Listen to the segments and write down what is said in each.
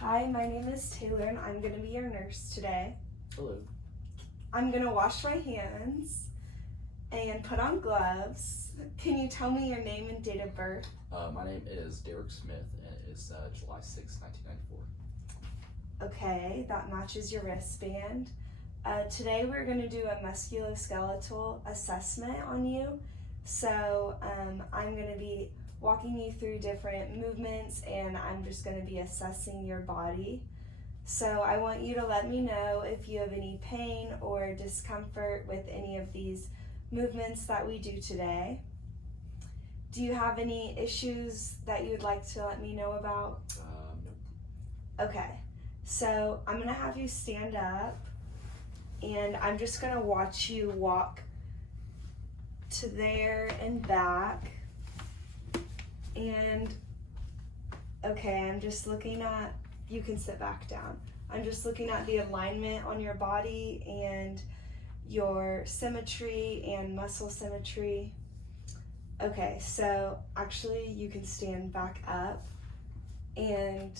Hi, my name is Taylor and I'm going to be your nurse today. Hello. I'm going to wash my hands and put on gloves. Can you tell me your name and date of birth? My name is Derek Smith and it is July 6, 1994. Okay, that matches your wristband. Today we're going to do a musculoskeletal assessment on you. So I'm going to be walking you through different movements and I'm just going to be assessing your body. So I want you to let me know if you have any pain or discomfort with any of these movements that we do today. Do you have any issues that you would like to let me know about? No. Okay, so I'm gonna have you stand up and I'm just gonna watch you walk to there and back. And okay, I'm just looking at, you can sit back down. I'm just looking at the alignment on your body and your symmetry and muscle symmetry. Okay, so actually you can stand back up and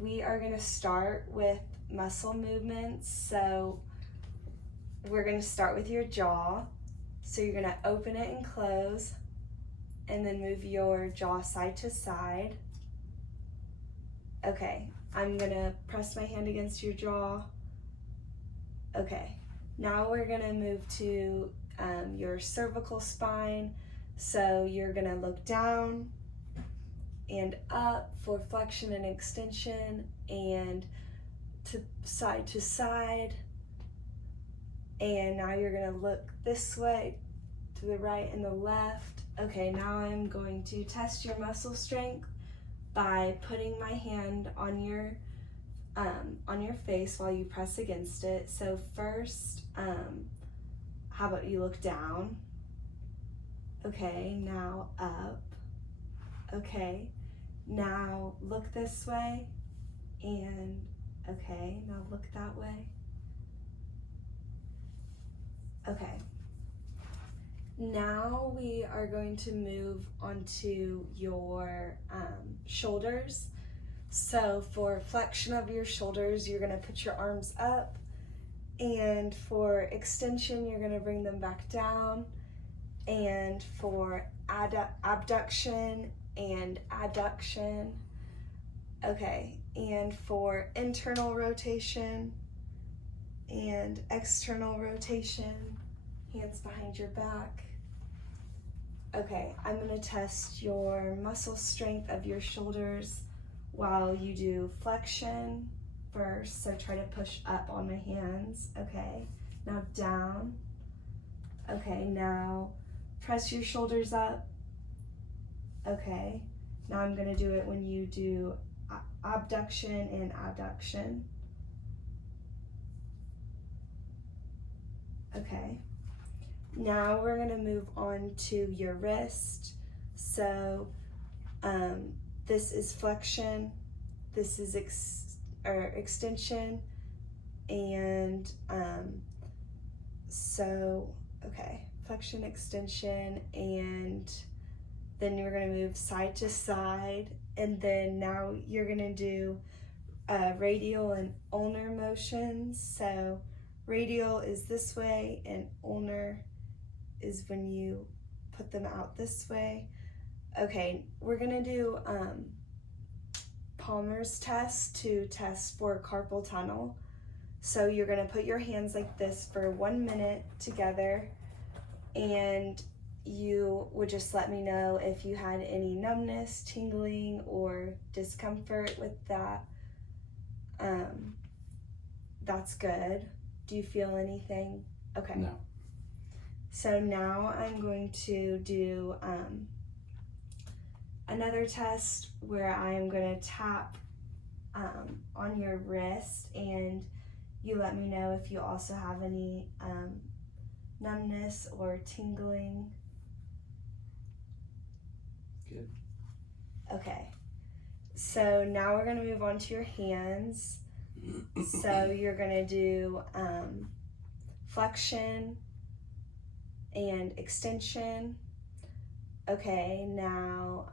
we are gonna start with muscle movements. So we're gonna start with your jaw. So you're gonna open it and close and then move your jaw side to side. Okay, I'm gonna press my hand against your jaw. Okay, now we're gonna move to your cervical spine. So you're gonna look down and up for flexion and extension and to side. And now you're gonna look this way, to the right and the left. Okay, now I'm going to test your muscle strength by putting my hand on your face while you press against it. So first, how about you look down? Okay, now up. Okay, now look this way, and okay, now look that way. Okay. Now we are going to move onto your shoulders. So for flexion of your shoulders, you're gonna put your arms up, and for extension, you're gonna bring them back down, and for abduction and adduction. Okay, and for internal rotation and external rotation, hands behind your back. Okay, I'm gonna test your muscle strength of your shoulders while you do flexion first. So try to push up on my hands. Okay, now down. Okay, now press your shoulders up. Okay, now I'm gonna do it when you do abduction and adduction. Okay. Now we're gonna move on to your wrist. So this is flexion, this is extension, and okay, flexion, extension, and then you're gonna move side to side, and then now you're gonna do radial and ulnar motions. So radial is this way and ulnar is when you put them out this way. Okay, we're gonna do Palmer's test to test for carpal tunnel. So you're gonna put your hands like this for 1 minute together, and you would just let me know if you had any numbness, tingling, or discomfort with that. That's good. Do you feel anything? Okay. No. So now I'm going to do another test where I'm going to tap on your wrist, and you let me know if you also have any numbness or tingling. Good. Okay. So now we're going to move on to your hands. So you're going to do flexion and extension. Okay, now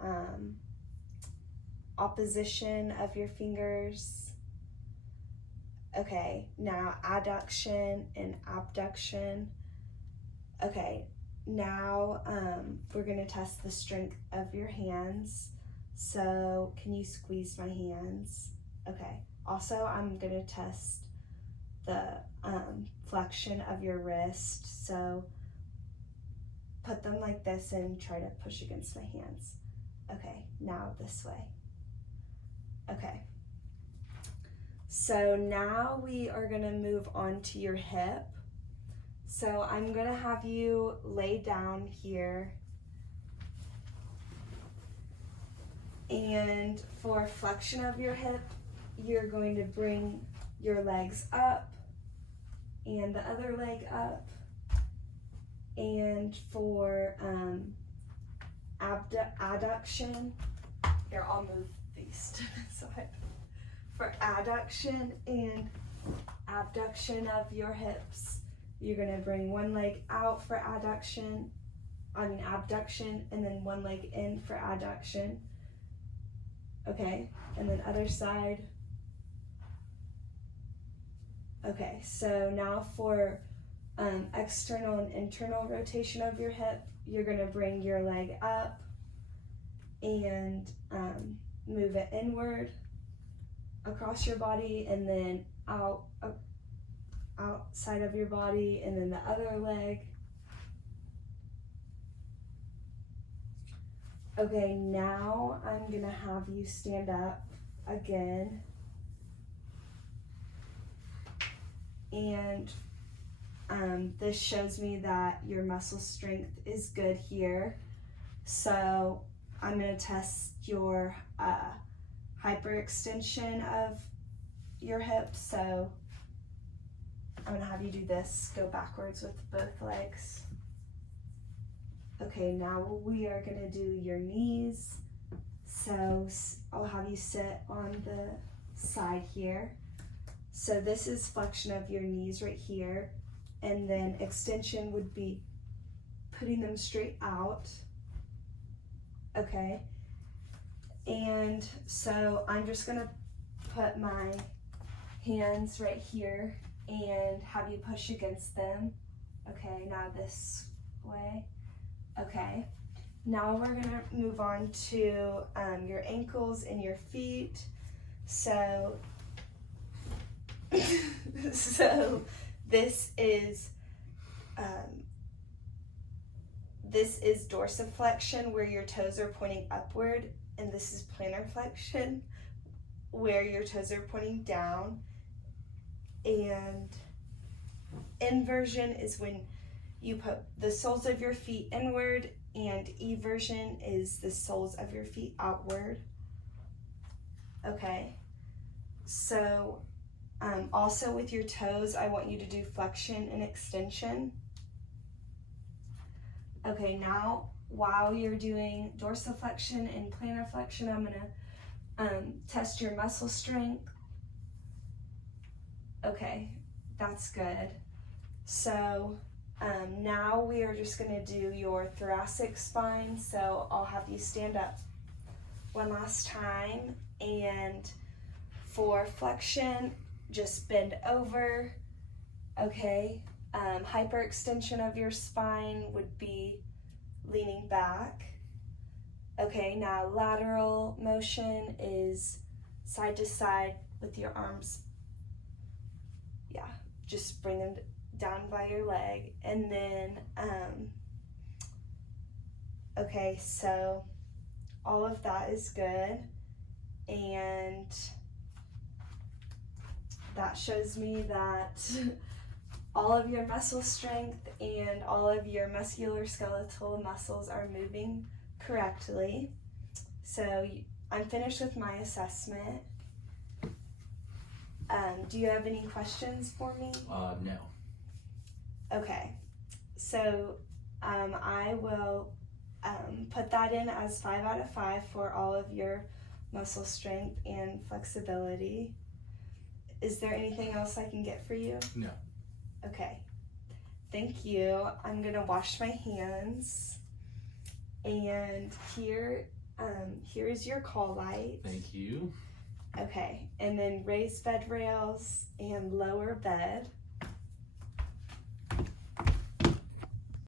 opposition of your fingers. Okay, now adduction and abduction. Okay, now we're gonna test the strength of your hands. So can you squeeze my hands? Okay, also I'm gonna test the flexion of your wrist. So put them like this and try to push against my hands. Okay, now this way. Okay. So now we are gonna move on to your hip. So I'm gonna have you lay down here. And for flexion of your hip, you're going to bring your legs up and the other leg up. And for adduction, here, I'll move these to the side. For adduction and abduction of your hips, you're gonna bring one leg out for abduction, and then one leg in for adduction. Okay, and then other side. Okay, so now for external and internal rotation of your hip, you're gonna bring your leg up and move it inward across your body, and then outside of your body, and then the other leg. Okay, now I'm gonna have you stand up again. And this shows me that your muscle strength is good here. So I'm gonna test your hyperextension of your hips. So I'm gonna have you do this, go backwards with both legs. Okay, now we are gonna do your knees. So I'll have you sit on the side here. So this is flexion of your knees right here. And then extension would be putting them straight out. Okay. And so I'm just gonna put my hands right here and have you push against them. Okay, now this way. Okay, now we're gonna move on to your ankles and your feet. So, this is dorsiflexion, where your toes are pointing upward, and this is plantar flexion, where your toes are pointing down. And inversion is when you put the soles of your feet inward, and eversion is the soles of your feet outward. Okay, so also with your toes, I want you to do flexion and extension. Okay, now while you're doing dorsiflexion and plantar flexion, I'm gonna test your muscle strength. Okay, that's good. So now we are just gonna do your thoracic spine. So I'll have you stand up one last time, and for flexion, just bend over. Okay, hyperextension of your spine would be leaning back. Okay, now lateral motion is side to side with your arms. Yeah, just bring them down by your leg. And then, okay, so all of that is good. And that shows me that all of your muscle strength and all of your musculoskeletal muscles are moving correctly. So I'm finished with my assessment. Do you have any questions for me? No. Okay, so I will put that in as 5 out of 5 for all of your muscle strength and flexibility. Is there anything else I can get for you? No. Okay, thank you. I'm gonna wash my hands, and here is your call light. Thank you. Okay, and then raised bed rails and lower bed.